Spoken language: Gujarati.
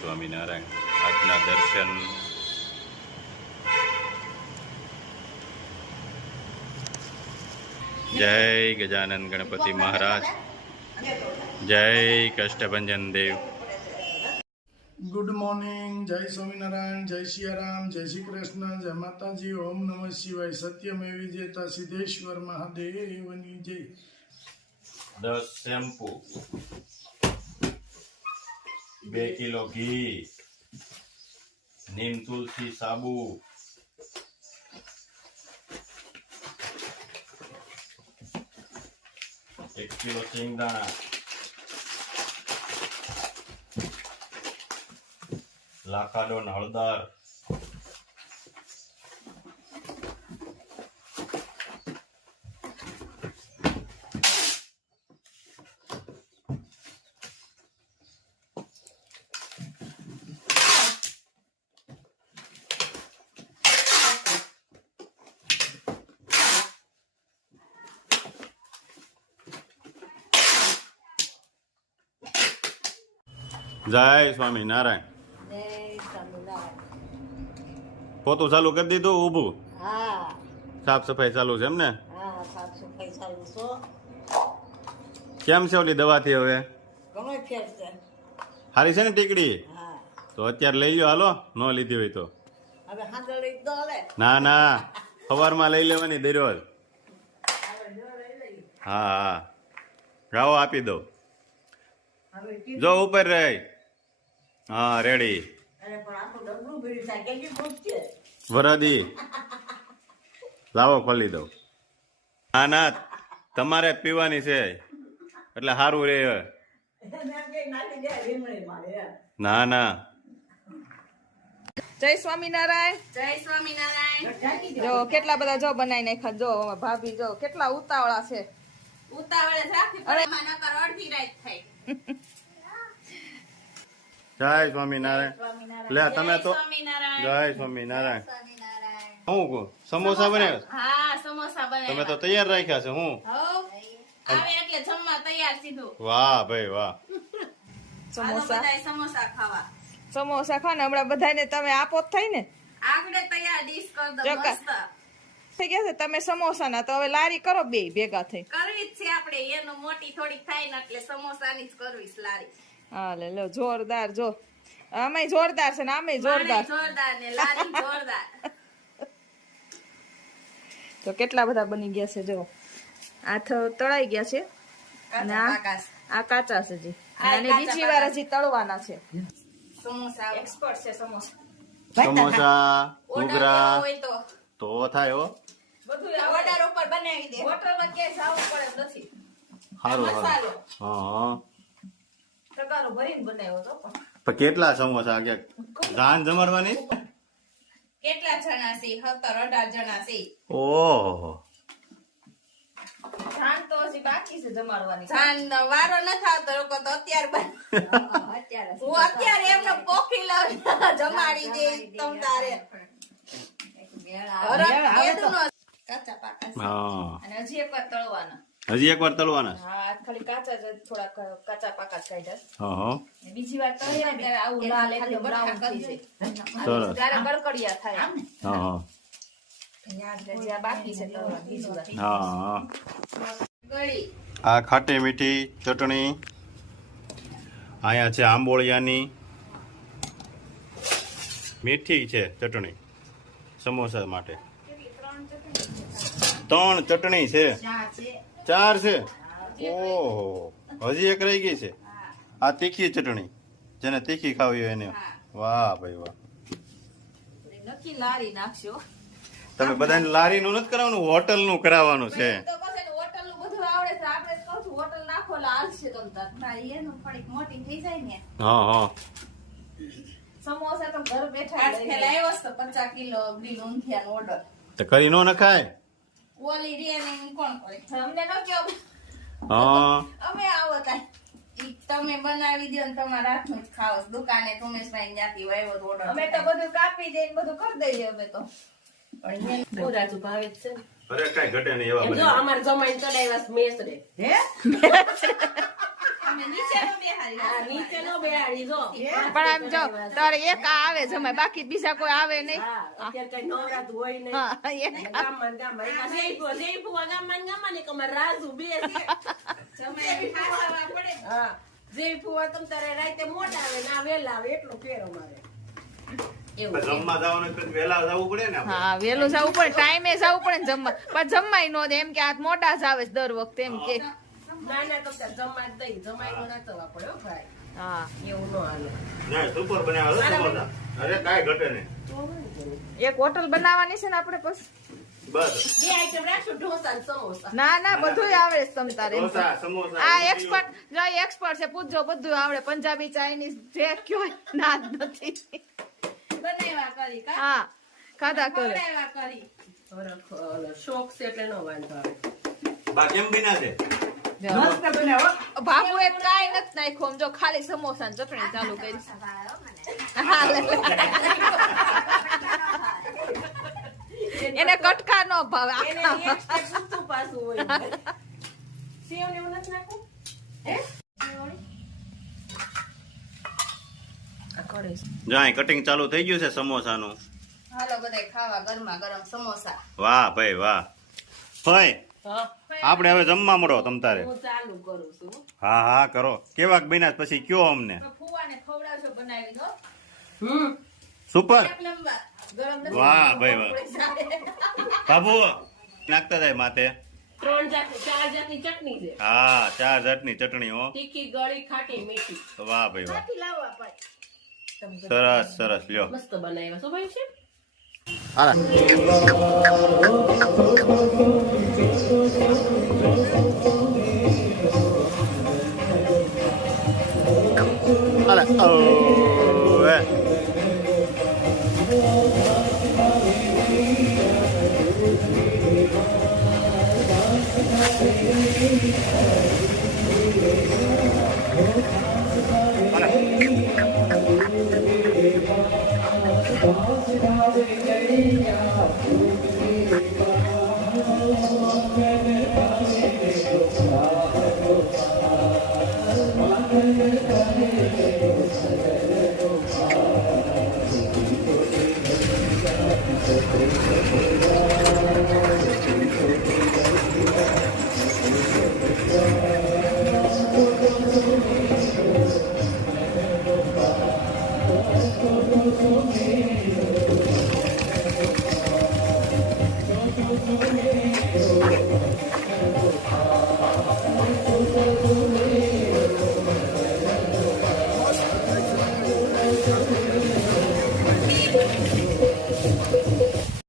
સ્વામિનારાયણ. આજના દર્શન જય ગજાનંદ ગણપતિ મહારાજ, જય કષ્ટભંજન દેવ. ગુડ મોર્નિંગ, જય સ્વામિનારાયણ, જય સિયારામ, જય શ્રી કૃષ્ણ, જય માતાજી, ઓમ નમઃ શિવાય. સત્યમેવી જયતા સિદ્ધેશ્વર મહાદેવની જય. 10 શેમ્પુ, 2 કિલો ઘી, નીમ તુલસી સાબુ, 1 કિલો સિંગદાણા, લાકાડોન હળદર, જય સ્વામિનારાયણ. પોતું ચાલુ કરી દીધું, ઊભું? હા, સાફ સફાઈ ચાલુ છે એમ ને? હા, સાફ સફાઈ ચાલુ છો. કેમ છે ઓલી દવાથી હવે? ઘણો ફેર છે. સારી છે ને ટીકડી? હા, તો અત્યારે લઈ લો, હાલો. ન લીધી હોય તો હવે હાથે લઈ દો. હવે ના ના, સવારમાં લઈ લેવાની દરરોજ. હા હા, રાવો આપી દો. હવે કીધું. જો ઉપર રહી. હા, રેડી. અરે પણ આખું ડબલું ભર્યું છે. કેટલી ભૂખ છે. વરાદી લાવો, ખોલી દઉં. ના ના, તમારે પીવાની છે એટલે સારું રે. મેં કઈ નાખી દે રીમણી મારે. ના ના. જય સ્વામિનારાયણ. જય સ્વામિનારાયણ. ઢાંકી દે. જો કેટલા બધા જો બનાવી નાખ્યા. જો ભાભી જો કેટલા ઉતાવળા છે. ઉતાવળે જ રાખી પડે, એમાં નકર અડધી રાત થાય. જય સ્વામિનારાયણ. લે તમે તો સ્વામિનારાયણ. જય સ્વામિનારાયણ. હું કહું, સમોસા બનાવ્યા? હા, સમોસા તમે બનાવ્યા. તો તૈયાર રાખ્યા છે. હું આવે એટલે જમવા તૈયાર સીધું. વાહ ભાઈ વાહ. હાલો સમોસા બધાય સમોસા ખાવા. સમોસા ખાવ ને હમણાં બધાને તમે આપો જ થઈ ને. આગળ તૈયાર ડીશ કર દો. ચોક્કસ. મસ્ત થઈ ગયા છે તમે સમોસા ના, તો હવે લારી કરો બે ભેગા થઈ. કરવી જ છે આપણે. એનું મોટી થોડી થાય ને એટલે સમોસાની જ કરવી છે લારી. હા લે લો, જોરદાર. જો આમે જોરદાર છે ને આમે જોરદાર. માણે જોરદાર ને લારી જોરદાર. તો કેટલા બધા બની ગયા છે. જો આ તળાઈ ગયા છે અને આ કાચા છે જી. અને બીજી વાર હજી તળવાના છે. સમોસા એક્સપર્ટ છે સમોસા. સમોસા ઓર્ડર ઘૂઘરા હોય તો તો થાય હો. બધું ઓર્ડર ઉપર બનાવી દે. હોટલમાં ક્યાંય જવું પડે એમ નથી. સારું મસાલો હા. ટકારો ભરીને બનાવ્યો તો. પણ કેટલા સમોસા? ક્યાંક જાન જમાડવાની? કેટલા જણા છે? 17-18 જણા છે. ઓહો, ધાન તો હજી બાકી છે જમાડવાની. જાન વારો નથી આવતો. લોકો તો અત્યારે અત્યારે હું અત્યારે એમને પોખી લઉં જમાડી દે તમ તારે. હરખ કેદું નો કાચા પાકા છે. હા. અને હજી એકવાર તળવાના. હજી એકવાર તળવાના છે? હા, ખાલી કાચા જ થોડા કાચા પાકા જ કાઢ્યા. હા હા. ને બીજી વાર તળીએ ને ત્યારે આવું લાલ એકદમ બ્રાઉન થઈ જાય. સરસ. ત્યારે કડકડિયા થાય. હા હા. અહીંયા આ બાકી છે તળવા બીજી વાર. હા. ગળી આ ખાટી મીઠી ચટણી, અહીંયા છે આંબોળિયાની મીઠી છે ચટણી સમોસા માટે. 3 ચટણી છે. 4 છે. ઓહો, હજી એક રહી ગઈ છે. આ તીખી ચટણી, જેને તીખી ખાવી હોય એને. વાહ ભાઈ વાહ. નક્કી લારી નાખશો. તમે બધાને લારીનું નથી કરાવવાનું, હોટલનું કરાવવાનું છે. તો પછી હોટલનું બધું આવડે છે. આપણે જ કહું છું હોટલ નાખો એટલે હાલશે તમ તાર. એનું થોડીક મોટી થઈ જાય ને. હા હા. સમોસા તો ઘર બેઠા આજ લઈ પેલા લે. આવ્યો છે 50 કિલો ગ્રીલ ઊંધિયાનો ઓર્ડર. તો કરી નો નખાય. ઓલી રે ને કોણ કરે? અમને ન કહો. હા. અમે આવો કાંઈ ઈ તમે બનાવી દો ને તમારા હાથનું જ ખાઓ દુકાને ઉમેશભાઈ ત્યાંથી વાવ્યો તો order અમે તો બધું કાપી દઈને બધું કરી દઈએ અમે તો કોરાચું ભાવે જ છે ને. અરે કાંઈ ઘટે નહીં એવા એમ જો બને. અમારે જમાઈને ચડાવ્યા છે મેસ રે. અમે નીચેનો બેહાડી આ નીચે નો બેહાડી જો. પણ આમ જો તારે એક આ આવે જમાય બાકી બીજા કોઈ આવે નહીં હા, અત્યારે કઈ નવરાતું હોય નહીં. હા એક ગામમાં ને ગામમાં. એમાં જયફુવા ગામમાં ને ગામમાં ને કે અમારે રાજુ બે છે. જમાઈને ખાવા પડે હા, જયફુવા તમ તારે રાતે મોડા આવે ને આ વેલા આવે એટલો ફેર અમારે. એવું છે. જમવા જવાનું તો વહેલા જવું પડે ને આપણે. હા વેલું જવું પડે ટાઈમે જવું પડે ને જમવા પણ જમવાય નો દે એમ કે આ મોટા જ આવે છે દર વખતે એમ કે ના ના તમ તારે જમવા જ દઈ જમાઈ નો નાચવા પડે હો ભાઈ. હા એવું ન હાલે. ના સુપર બનાવ્યો હો સમોસા. અરે કાંઈ ઘટે નહીં. એક હોટલ બનાવવાની છે ને આપણે પછી બસ બે આઈટમ રાખશું ઢોસા ને સમોસા. ના ના બધું આવડે છે તમ તારે એમ. ઢોસા સમોસા આ ઊંધિયું. એક્સપર્ટ જો એક્સપર્ટ છે પૂછજો બધું આવડે પંજાબી ચાઇનીઝ જે કયો ના જ નથી બનાવ્યા કરી કા હા ખાધા કરે ખવડાવ્યા કરી ઓલો શોખ છે એટલે નો વાંધો આવે. બા કેમ બિના છે મસ્ત બનાવો બાબુ એ કાઈ નથી નાખ્યું આમ જો ખાલી સમોસા ને ચટણી ચાલુ કરી ભાવ મને હા, લે, લે. એને કટકા નો ભાવે એને એક step ઊંચું પાછું હોય. સેવ ને એવું નથી નાખવું? હે? આ કરે છે. જો અહીં કટિંગ ચાલુ થઈ ગયું છે સમોસાનું. હાલો બધાય ખાવા ગરમા ગરમ સમોસા વાહ ભાઈ વાહ. હોય હા, આપણે હવે જમવા મળો તમ તારે. હું ચાલુ કરું છું. હા હા કરો કેવાક બિના પછી કયો અમને ફુવાને ખવડાવશો બનાવી દો સુપર એક નંબર ગરમ વાહ ભાઈ વાહ બાબુ નાખતા જાય માથે 3 જાતની 4 જાતની ચટણી છે. હા 4 જાતની ચટણી હો તીખી ગળી ખાટી મીઠી વાહ ભાઈ વાહ લાવવા પડે સરસ સરસ લ્યો મસ્ત બનાવ્યા. શું ભાઈ છે? અરે ઓવે